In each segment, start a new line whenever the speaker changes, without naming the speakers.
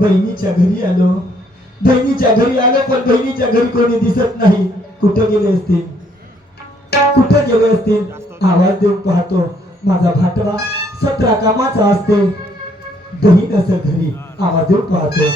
बहिणीच्या घरी आलो. बहिणीच्या घरी आलो पण बहिणीच्या घरी कोणी दिसत नाही. कुठं गेले असतील कुठं गेले असतील आवाज देऊन पाहतो. माझा भाटवा सतरा कामाचा असते. बहीण असं घरी आवाज देऊन पाहतो.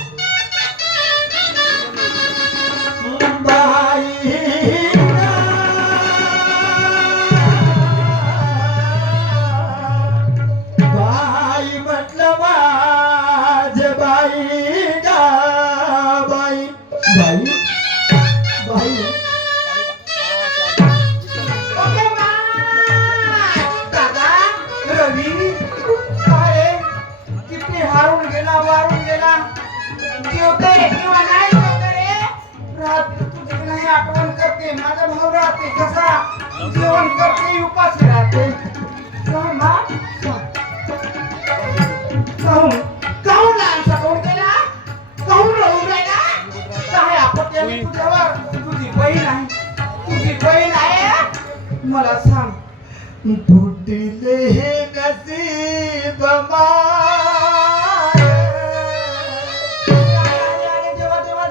मी काय किती हारून गेला वारून गेला? जेवते किंवा नाही जेवते रे. तुझी नाही आठवण करते. माझा भाऊ राहते कसा? जेवण करते उपास राहते. काय मा काहून काहून लहानसा काहून केला काहून राहून राहिला काय आपत्ती आली तुझ्यावर? तुझी बहीण आहे. तुझी बहीण आहे. मला सांग.
फुटले हे नसीब माय
अरे देवा देवा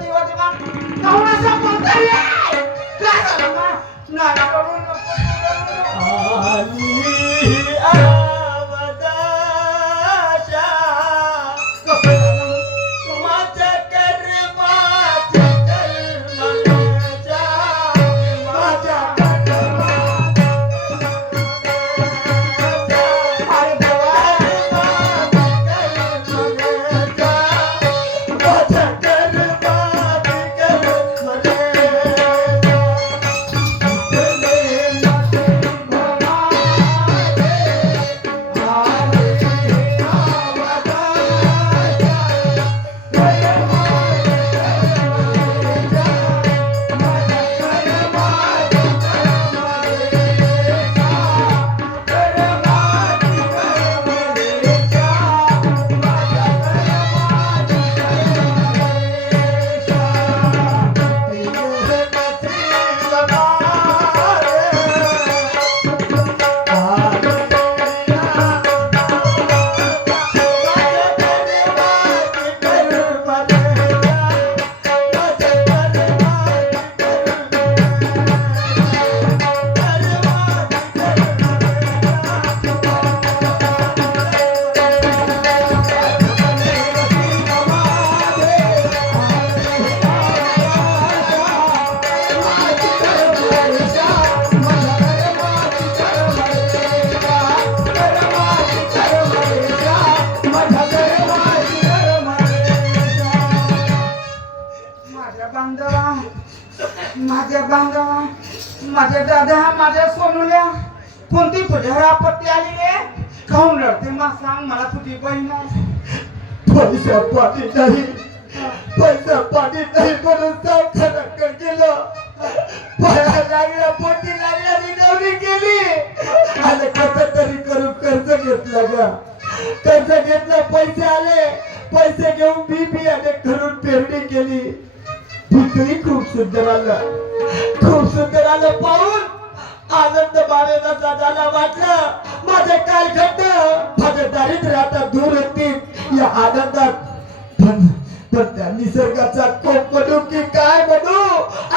माझ्या
बांधवा माझ्या दादा माझ्या सोनुल्या कोणती तुझ्यावर आपत्ती आली रे? खाऊन रडते मग सांग मला तुझी बहीण.
पैसा पाणी नाही. पैसा पाणी नाही म्हणून सावकाराकडे गेलं. पाया लागला पोटी लागला नवरी गेली. आणि कसं तरी करून कर्ज घेतलं ग. कर्ज घेतलं पैसे आले. पैसे घेऊन बी बियाणे करून पेरणी केली. पिकही खूप सुंदर आलं. खूप सुंदर आलं पाहून. आनंद बाळेनाचा झाला वाटलं. माझे कालखंड माझे दारिद्र्य आता दूर होतील या आनंदात. पण पण त्या निसर्गाचा कोप म्हणू की काय म्हणू?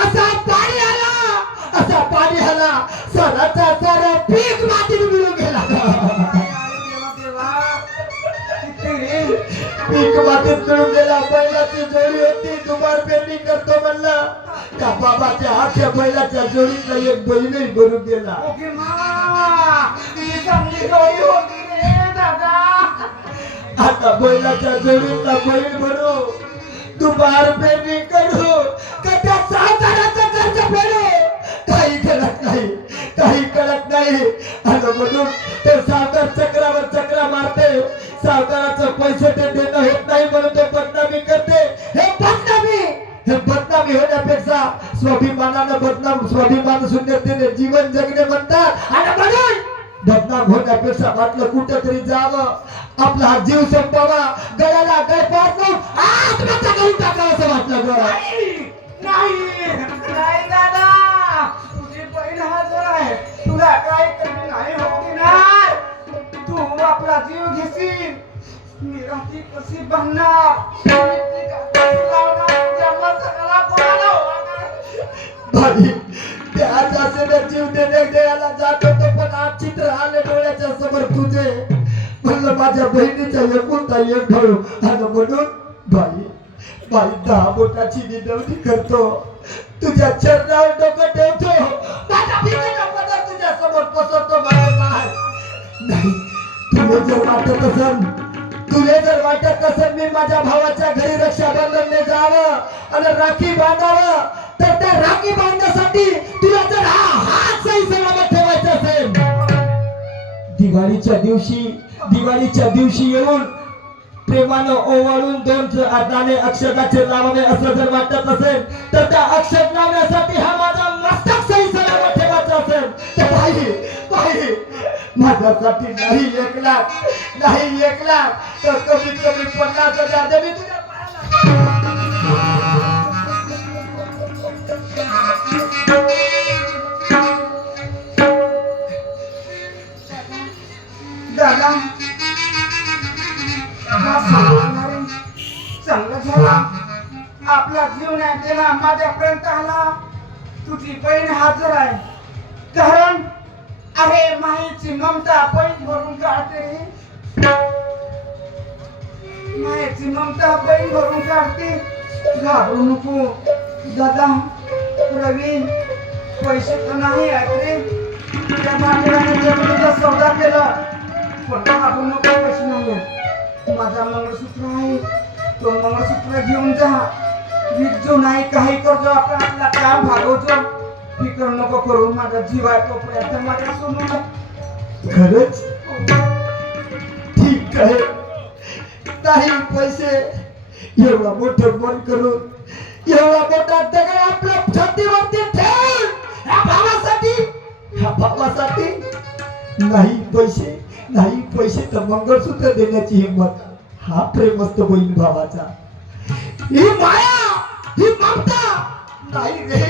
असा पाणी आला. असा पाणी आला. सणाचा सारा पीक मातीत मिळून गेला. पीक मातीत मिळून गेला. बैलाची जोडी होती. दुपार पेरणी करतो म्हणला. त्या बाबाच्या हातच्या बैलाच्या जोडीतला एक बैलही भरून गेला
ओके मा ती चांगली जोडी होती रे दादा.
आता बैलाच्या जोडीतला बैल भरू. दुबार पेरणी करू परम स्वाभिमान सुंदरतेने जीवन जगणे म्हणतात. आणि बघा होण्यापेक्षा वाटलं कुठं तरी जावं. आपला हा जीव संपावा. गळ्याला गळ पाडून आत्महत्या करून टाका असं वाटलं गळा
नाही दादा. तुझी बहीण हजर आहे. तुला काय कमी नाही तू आपला जीव घेशील. मी रात्री कशी बनणार?
त्याच असेल जीव देणे देयाला जात होतो पण आज चित्र आले डोळ्याच्या समोर तुझे. म्हणलं माझ्या बहिणीचा एकुलता एक भाऊ. आणि म्हणून? बाई बाई दहा बोटाची निदवणी करतो. तुझ्या चरणावर डोकं ठेवतो. माझ्या भीतीचा पदर तुझ्या समोर पसरतो बाहेर बाहेर. नाही तुला जर वाटत असेल तुले जर वाटत असेल मी माझ्या भावाच्या घरी रक्षाबंधनने जावं आणि राखी बांधावं तर त्या राखी बांधण्यासाठी तुला जर हा हात सही सलामत ठेवायचा असेल. दिवाळीच्या दिवशी दिवाळीच्या दिवशी येऊन प्रेमानं ओवाळून दोन दाणे अक्षताचे लावणे असं जर वाटत असेल तर त्या अक्षर लावण्यासाठी हा माझा मस्तक सही सलामत ठेवायचा असेल. तर पाहिजे पाहिजे. माझ्यासाठी नाही एक लाख नाही एक लाख तर कमीत कमी पन्नास हजार दे मी तुझ्या
दादा चांगलं झाला. आपला जीव नाही दिला माझ्यापर्यंत आला. तुझी बहीण हजर आहे. अरे माईची ममता बहीण भरून काढते. रे मायाची ममता बहीण भरून काढते. घाबरू नको दादा प्रवीण. पैसे तर नाही ऐकले त्या मांडवाने जमिनीचा सौदा केला. पण घाबरू नको पैसे नाही माझा मंगळसूत्र आहे. तो मंगळसूत्र घेऊन जा. विकजो नाही काही करतो आपण आपला काम भागवतो. फिकर नको करू माझा जीव आहे तोपर्यंत माझ्या सोडून
खरंच? ठीक आहे. नाही पैसे एवढा मोठं मन करून एवढा मोठा दगड आपल्या छातीवरती ठेवून ह्या भावासाठी ह्या भावासाठी नाही पैसे नाही पैसे तर मंगळसूत्र देण्याची हिंमत. हा प्रेम असतो बहीण भावाचा. ही माया ही ममता नाही रे.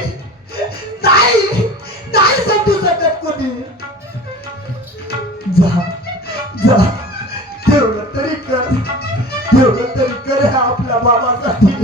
नाही. नाही समजू शकत कोणी. जा जा. तेवढं तरी कर. तेवढं तरी कर आपल्या बाबासाठी.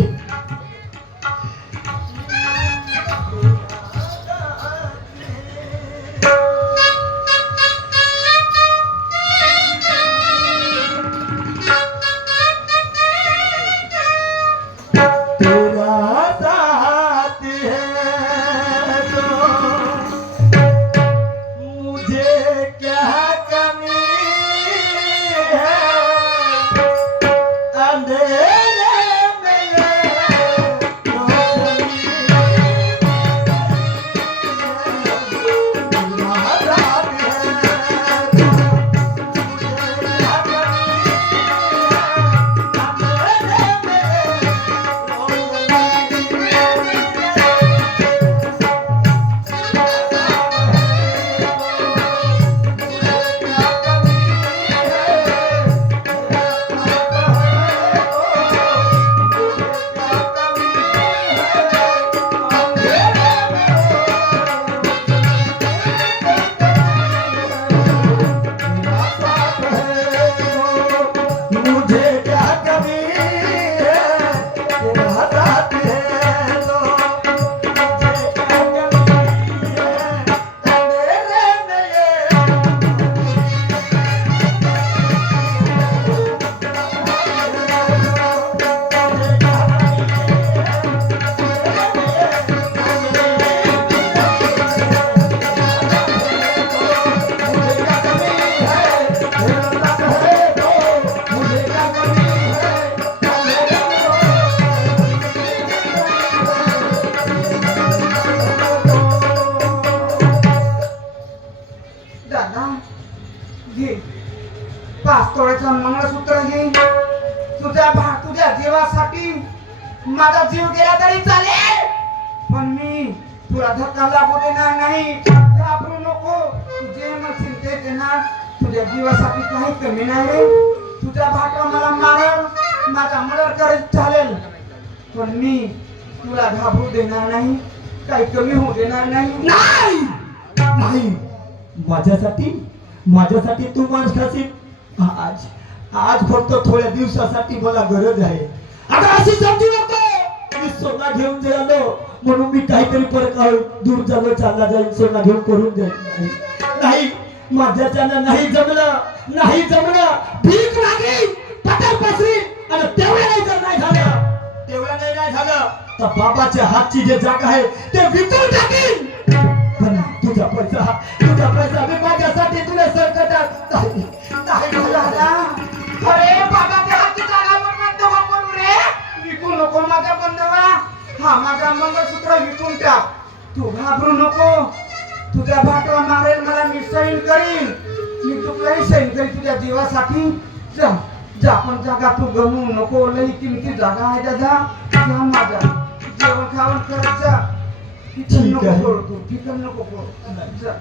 माझा
जीव गेला तरी चालेल. पण मी तुला धक्का लागू देणार नाही. घाबरू नको. जे म्हणशील ते देणार तुझ्या जीवासाठी काही कमी नाही. रे तुझा भाटा मला मारल. माझा मर्डर करत चालेल. पण मी तुला घाबरू देणार नाही. काही कमी होऊ देणार नाही.
नाही! माझ्यासाठी माझ्यासाठी तू माणूस खाशील आज आज फक्त थोड्या दिवसासाठी मला गरज आहे. आता अशी समजू नको मी सोना घेऊन जे आलो. म्हणून मी काहीतरी परत दूर झालो चालला जाईल सोना घेऊन करून जाईल नाही, नाही माझ्याच्यानं नाही जमलं नाही जमलं भीक लागली पटर पसरी आणि तेवढ्या नाही जर नाही झालं तेवढ्या नाही नाही झालं तर बाबाच्या हातची जे जागा आहे ते विकून टाकीन. पण तुझा पैसा तुझा पैसा मी माझ्यासाठी तुला संकटात नाही नाही.
हा माझा मंगळसूत्र विकून टाक तू घाबरू नको. तुझा भाटवा मारेल मला मी सैन करीन. मी तुलाही सैन करीन. तुझ्या जीवासाठी. जा जा पण जागा तू गमू नको. लई किमती जागा आहे दादा. जा माझा जेवण खावण करत जा.
ठीक
नको. करू तू. फिकन नको करू जा.